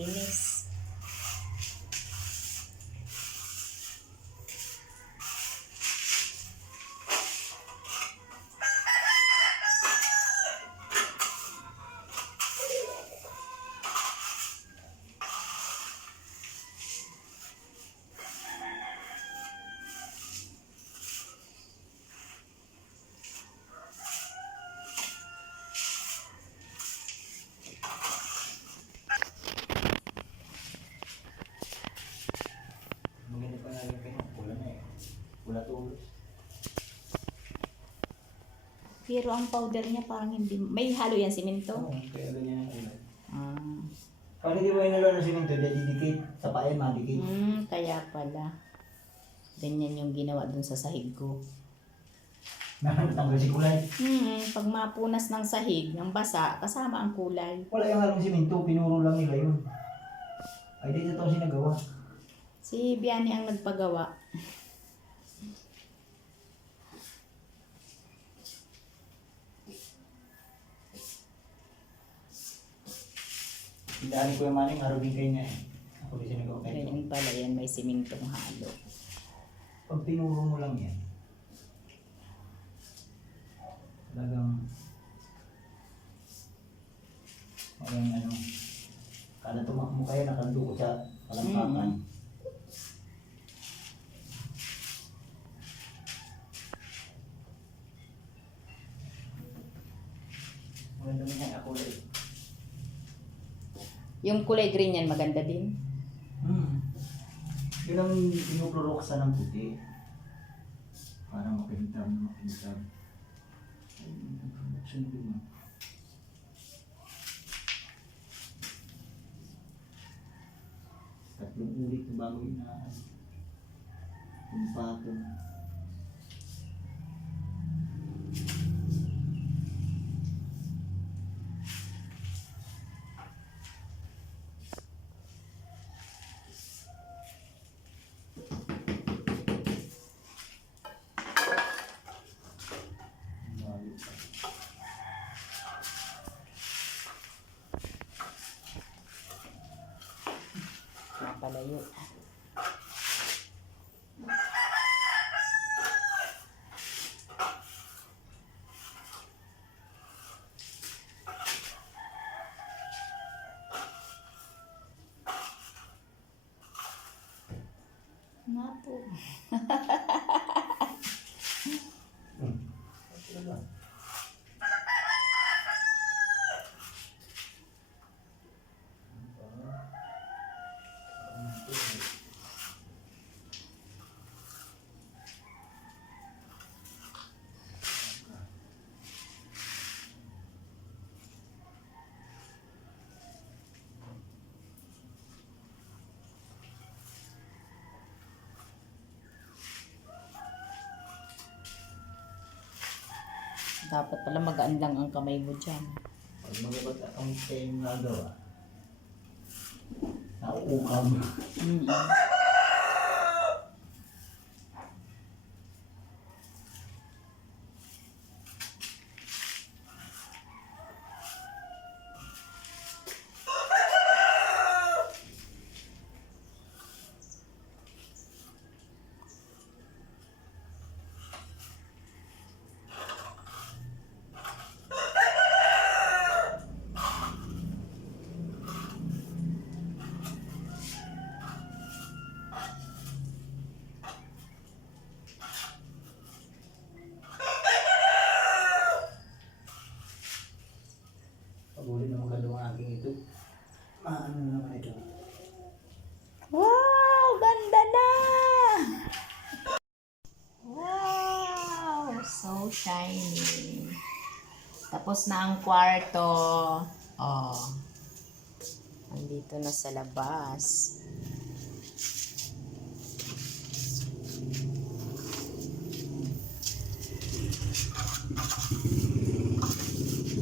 malinis. Pero ang powder niya parang hindi, may halo yan simento. Oo, kaya ganyan ang kulay. Ah. Pag hindi mo inalo ng simento, didikit. Sa pae, madikit. Hmm, kaya pala. Ganyan yung ginawa dun sa sahig ko. Nakatanggal si kulay. Hmm, pag mapunas ng sahig, ng basa, kasama ang kulay. Wala yung halong simento, pinuro lang nila yun. Ay, dito ito sinagawa. Si Biani ang nagpagawa. Pindaan ko yung maning, din kayo niya eh. Ako din sinagawa kayo. Ganyan pala yan, may simintong halo. Pag pinuro mo lang yan, talagang walang ano, kada tumakbo kayo, nakanduko sa kalampakan. Mm. Maganda mo yan ako ulit. Yung kulay green yan, maganda din. Hmm. Yun ang pinuproroksa ng puti. Para makintab makintab. Ay, buksan mo mo. Tatlong ulit na bago inaan. Yung patong. Não. É ha. Dapat pala magaan lang ang kamay mo dyan. Pag magabat ang kayo nagawa, 我怕嘛嗯。Tapos na ang kwarto. Oh. Andito na sa labas.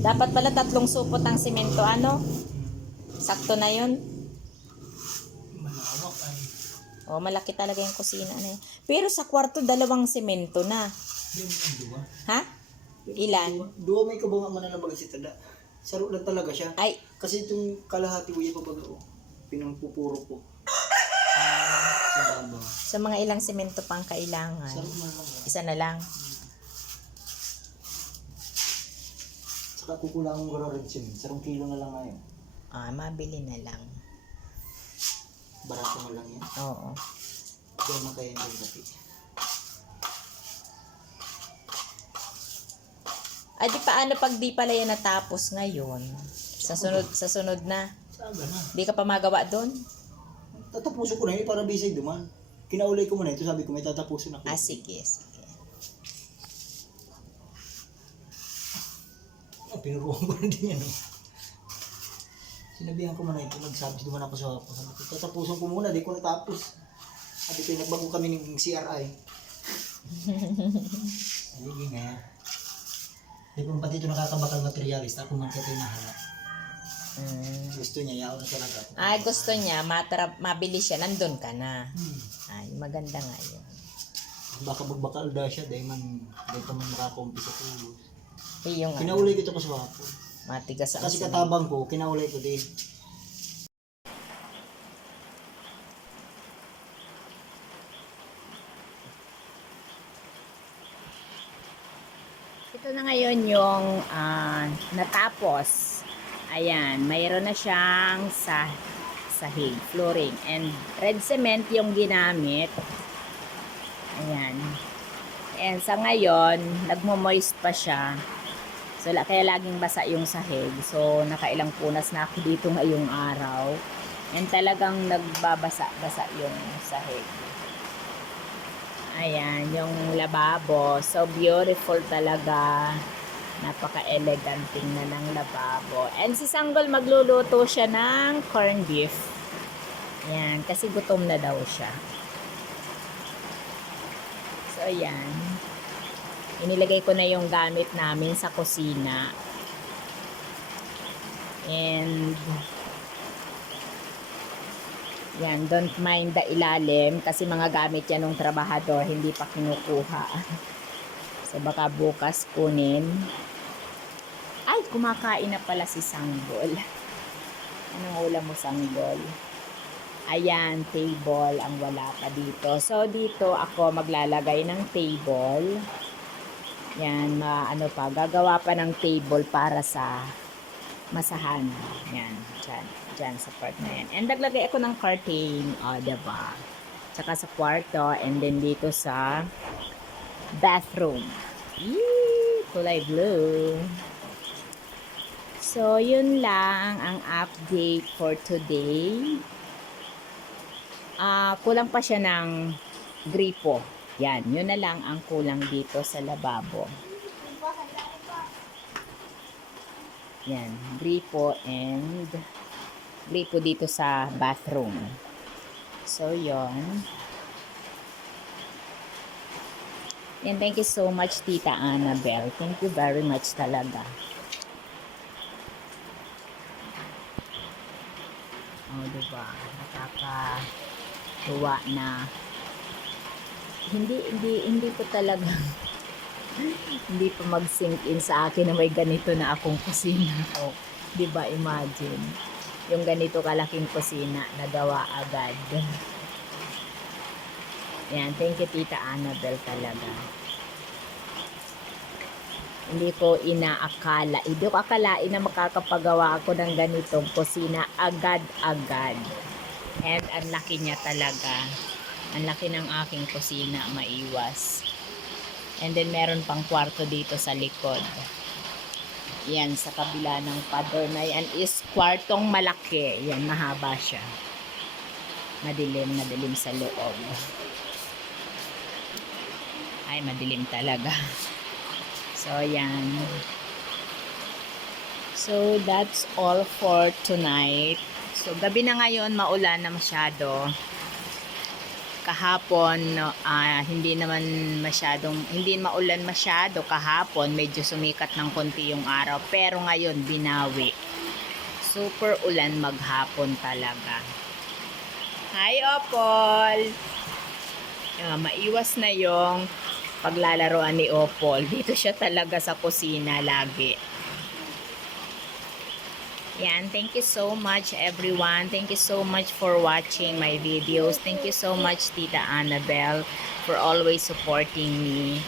Dapat pala tatlong supot ang simento. Ano? Sakto na yun? Malawak ay. Oh, malaki talaga yung kusina na yun. Pero sa kwarto, dalawang semento na. Mga duwa. Ha? Ilan? Duwa may kabunga man na baga si Tada. Saro lang talaga siya. Ay, Kasi itong kalahati ko yung pabago. pinangpupuro ko. Ah, Sa mga ilang simento pang kailangan? Lang. yan. Isa na lang. Saka kukulangan ko rin red cement. Sarong kilo na lang ngayon. Ah, mabili na lang. Barato mo lang yan. Oo. Kaya mo kayo yung gabi. Ay, di paano pag di pala yan natapos ngayon? Sa sunod, sa sunod na. Saga na. Di ka pa magawa doon? Tatapusin ko na yun para bisay duman. Kinaulay ko muna ito. Sabi ko may tatapusin ako. Ah, sige, sige. Oh, pinuruan ko na din yan. Eh. Sinabihan ko muna ito. Nagsabi duman ako sa ako. Sabi ko, tatapusin ko muna. Di ko natapos. Sabi ko, nagbago kami ng CRI. Sige nga. Di ko pati ito nakakabakal materialis. Ako man kayo nahala. Mm. Gusto niya, yaw na talaga. Ay, gusto niya, matra, mabilis siya, nandun ka na. Hmm. Ay, maganda nga yun. Baka magbakal daw siya dahil man dahil pa man makakumpi sa tulos. Eh, yung ano, Kinaulay ko ito ko sa wapo. matigas ang Kasi katabang ko, kinaulay ko din. Ito na ngayon yung ah, natapos. Ayan, mayroon na siyang sa sahig, flooring. And red cement yung ginamit. Ayan. And sa ngayon, nagmo-moist pa siya. So, kaya laging basa yung sahig. So, nakailang punas na ako dito ngayong araw. And talagang nagbabasa-basa yung sahig. Ayan, yung lababo. So beautiful talaga. Napaka-elegant tingnan ng lababo. And si Sanggol magluluto siya ng corned beef. Ayan, kasi gutom na daw siya. So ayan. Inilagay ko na yung gamit namin sa kusina. And yan, don't mind the ilalim kasi mga gamit yan ng trabahador, hindi pa kinukuha. So baka bukas kunin. Ay, kumakain na pala si Sanggol. Anong ulam mo, Sanggol? Ayan, table ang wala pa dito. So dito ako maglalagay ng table. Yan, ma, ano pa, gagawa pa ng table para sa masahan. Yan, dyan. Dyan sa part na yan. And naglagay ako ng curtain. O, oh, diba? Tsaka sa kwarto. And then dito sa bathroom. Yee! Kulay blue. So, yun lang ang update for today. Ah, kulang pa siya ng gripo. Yan, yun na lang ang kulang dito sa lababo. Yan, gripo and gripo dito sa bathroom. So, yon. And thank you so much, Tita Annabelle. Thank you very much talaga. Oh, diba? Nakakatuwa na hindi hindi hindi po talaga hindi pa mag-sink in sa akin na may ganito na akong kusina ko. 'Di ba imagine? Yung ganito kalaking kusina nagawa agad. Yan, thank you Tita Annabelle talaga. Hindi ko inaakala, hindi ko akalain na makakapagawa ako ng ganitong kusina agad-agad. And ang laki niya talaga. Ang laki ng aking kusina, maiwas. And then meron pang kwarto dito sa likod. Yan, sa kabila ng pader na yan is kwartong malaki. Yan, mahaba siya. Madilim, madilim sa loob. Ay, madilim talaga. So, yan. So, that's all for tonight. So, gabi na ngayon, maulan na masyado kahapon ah, hindi naman masyadong hindi maulan masyado kahapon medyo sumikat ng konti yung araw pero ngayon binawi. Super ulan maghapon talaga. Hi Opol Ah, maiwas na yung paglalaroan ni Opol dito siya talaga sa kusina lagi Yan, thank you so much everyone. Thank you so much for watching my videos. Thank you so much Tita Annabelle for always supporting me.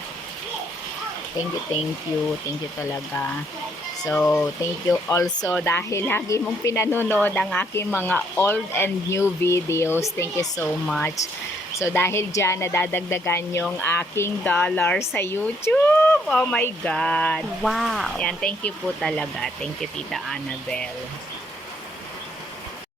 Thank you, thank you. Thank you talaga. So, thank you also dahil lagi mong pinanonood ang aking mga old and new videos. Thank you so much. So, dahil dyan, nadadagdagan yung aking dollar sa YouTube. Oh my God. Wow. Yan, thank you po talaga. Thank you, Tita Annabelle.